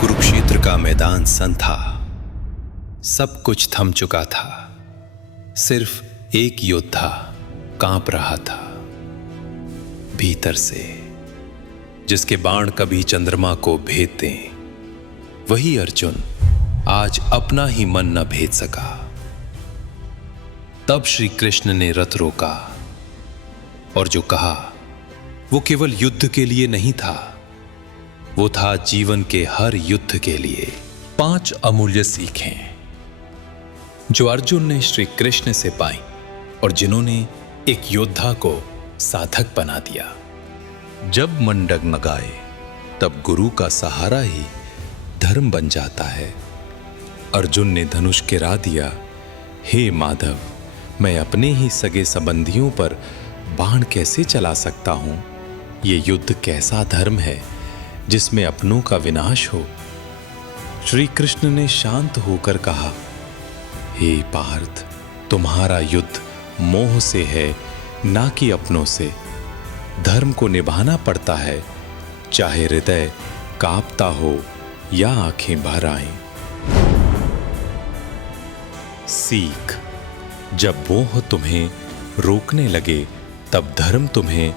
कुरुक्षेत्र का मैदान सन था। सब कुछ थम चुका था। सिर्फ एक योद्धा कांप रहा था भीतर से, जिसके बाण कभी चंद्रमा को भेद दें। वही अर्जुन आज अपना ही मन न भेद सका। तब श्री कृष्ण ने रथ रोका और जो कहा वो केवल युद्ध के लिए नहीं था, वो था जीवन के हर युद्ध के लिए। 5 अमूल्य सीखें जो अर्जुन ने श्री कृष्ण से पाई और जिन्होंने एक योद्धा को साधक बना दिया। जब मन डगमगाए तब गुरु का सहारा ही धर्म बन जाता है। अर्जुन ने धनुष गिरा दिया। हे माधव, मैं अपने ही सगे संबंधियों पर बाण कैसे चला सकता हूं? ये युद्ध कैसा धर्म है जिसमें अपनों का विनाश हो? श्री कृष्ण ने शांत होकर कहा, हे पार्थ, तुम्हारा युद्ध मोह से है, ना कि अपनों से। धर्म को निभाना पड़ता है, चाहे हृदय कांपता हो या आंखें भर आएं। सीख, जब मोह तुम्हें रोकने लगे तब धर्म तुम्हें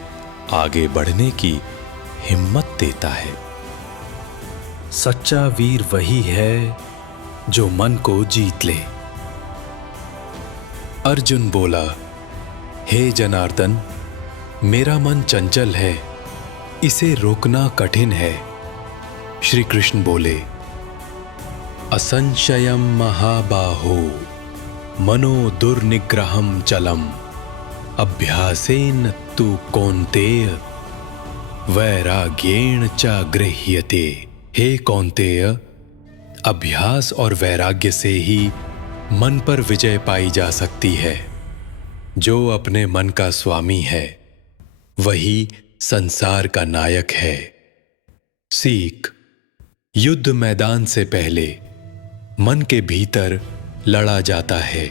आगे बढ़ने की हिम्मत देता है। सच्चा वीर वही है जो मन को जीत ले। अर्जुन बोला, हे जनार्दन, मेरा मन चंचल है, इसे रोकना कठिन है। श्री कृष्ण बोले, असंशयम महाबाहो मनो दुर्निग्रहम चलम अभ्यासेन तु कौन्तेय वैराग्येण च गृह्यते। हे कौन्तेय, अभ्यास और वैराग्य से ही मन पर विजय पाई जा सकती है। जो अपने मन का स्वामी है वही संसार का नायक है। सीख, युद्ध मैदान से पहले मन के भीतर लड़ा जाता है।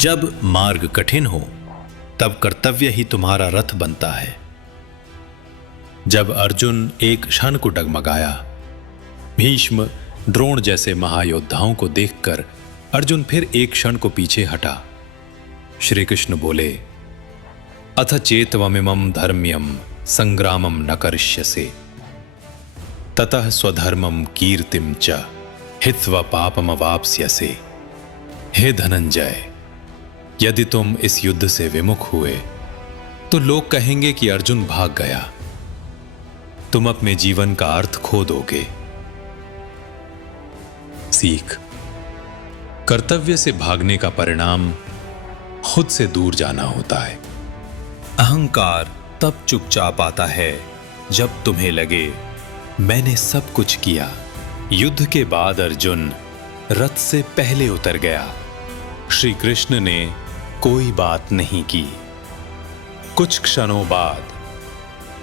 जब मार्ग कठिन हो तब कर्तव्य ही तुम्हारा रथ बनता है। जब अर्जुन एक क्षण को डगमगाया, भीष्म, द्रोण जैसे महायोद्धाओं को देखकर अर्जुन फिर एक क्षण को पीछे हटा। श्री कृष्ण बोले, अथ चेत्वमिमं धर्म्यं संग्रामं न करिष्यसे ततः स्वधर्मं कीर्तिं च हित्वा पापमवाप्स्यसे। हे धनंजय, यदि तुम इस युद्ध से विमुख हुए तो लोग कहेंगे कि अर्जुन भाग गया। तुम अपने जीवन का अर्थ खो दोगे। सीख, कर्तव्य से भागने का परिणाम खुद से दूर जाना होता है। अहंकार तब चुपचाप आता है जब तुम्हें लगे मैंने सब कुछ किया। युद्ध के बाद अर्जुन रथ से पहले उतर गया। श्री कृष्ण ने कोई बात नहीं की। कुछ क्षणों बाद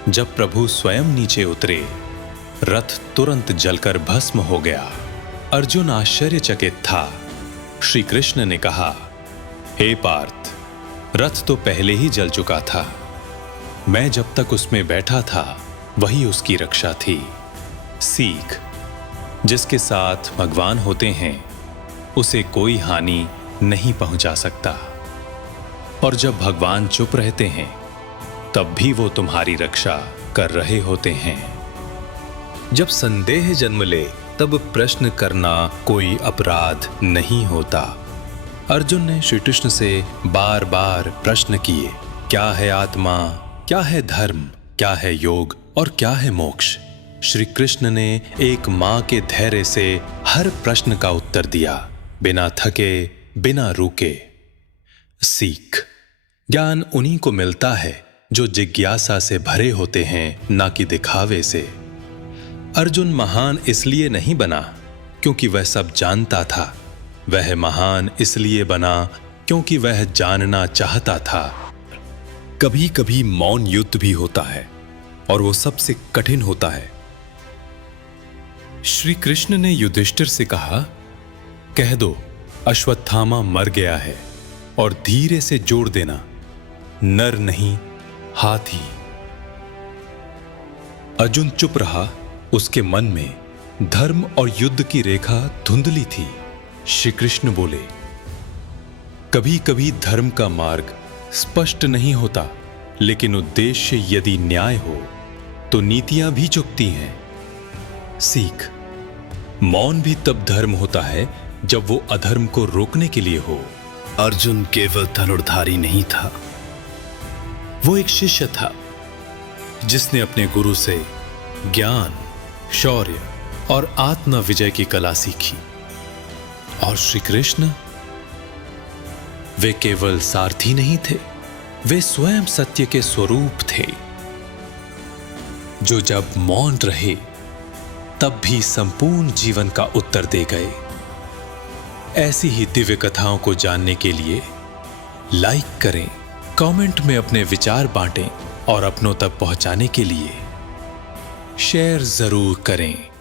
जब प्रभु स्वयं नीचे उतरे, रथ तुरंत जलकर भस्म हो गया। अर्जुन आश्चर्यचकित था। श्री कृष्ण ने कहा, हे पार्थ, रथ तो पहले ही जल चुका था। मैं जब तक उसमें बैठा था वही उसकी रक्षा थी। सीख, जिसके साथ भगवान होते हैं उसे कोई हानि नहीं पहुंचा सकता, और जब भगवान चुप रहते हैं तब भी वो तुम्हारी रक्षा कर रहे होते हैं। जब संदेह जन्म ले तब प्रश्न करना कोई अपराध नहीं होता। अर्जुन ने श्री कृष्ण से बार बार प्रश्न किए, क्या है आत्मा, क्या है धर्म, क्या है योग और क्या है मोक्ष? श्री कृष्ण ने एक मां के धैर्य से हर प्रश्न का उत्तर दिया, बिना थके, बिना रुके। सीख, ज्ञान उन्हीं को मिलता है जो जिज्ञासा से भरे होते हैं, ना कि दिखावे से। अर्जुन महान इसलिए नहीं बना क्योंकि वह सब जानता था, वह महान इसलिए बना क्योंकि वह जानना चाहता था। कभी कभी मौन युद्ध भी होता है और वो सबसे कठिन होता है। श्री कृष्ण ने युधिष्ठिर से कहा, कह दो अश्वत्थामा मर गया है और धीरे से जोड़ देना, नर नहीं हाथी। अर्जुन चुप रहा। उसके मन में धर्म और युद्ध की रेखा धुंधली थी। श्री कृष्ण बोले, कभी कभी धर्म का मार्ग स्पष्ट नहीं होता, लेकिन उद्देश्य यदि न्याय हो तो नीतियां भी झुकती हैं। सीख, मौन भी तब धर्म होता है जब वो अधर्म को रोकने के लिए हो। अर्जुन केवल धनुर्धारी नहीं था, वो एक शिष्य था जिसने अपने गुरु से ज्ञान, शौर्य और आत्म विजय की कला सीखी। और श्री कृष्ण, वे केवल सारथी नहीं थे, वे स्वयं सत्य के स्वरूप थे, जो जब मौन रहे तब भी संपूर्ण जीवन का उत्तर दे गए। ऐसी ही दिव्य कथाओं को जानने के लिए लाइक करें, कमेंट में अपने विचार बांटें और अपनों तक पहुंचाने के लिए शेयर जरूर करें।